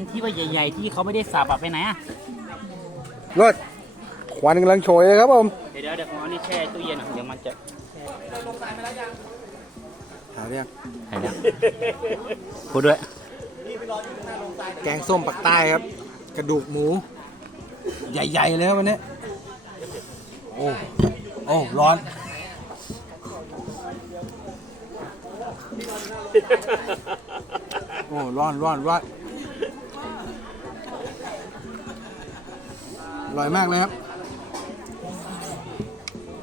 อันที่ว่าใหญ่ ๆ ที่เขาไม่ได้สับอะไปไหนอะรถควันกำลังโชยเลยครับผมเดี๋ยวเดี๋ยวเดี๋ยวผมเอานี่แช่ตู้เย็นอะเดี๋ยวมันจะหาเรื่องหายแล้วพูดด้วย แกงส้มปักใต้ครับ กระดูกหมู ใหญ่ ๆ เลยครับวันนี้ โอ้ โอ้ ร้อน โอ้ ร้อนร้อนร้อน อร่อยมากเลยครับ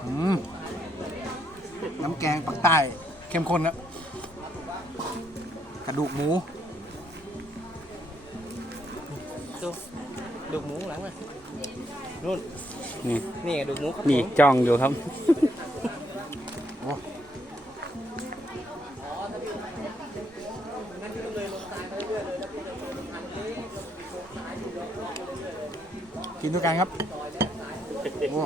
อืมน้ำแกงปักใต้ เข้มข้นนะกระดูกหมูดูดูหมูหลังมานู่นนี่นี่ไงดูหมูครับนี่ผมจ้องอยู่ครับ กินด้วยกันครับโอ้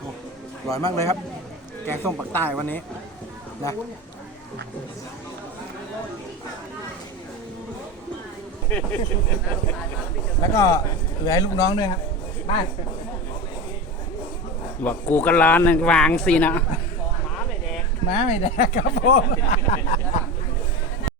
โอ้อร่อยมากเลยครับ แกงส้มปักใต้วันนี้นะ แล้วก็เหลือให้ลูกน้องด้วยครับมาว่ากูก็ร้านวางสินะ ม้าไม่แดกครับผม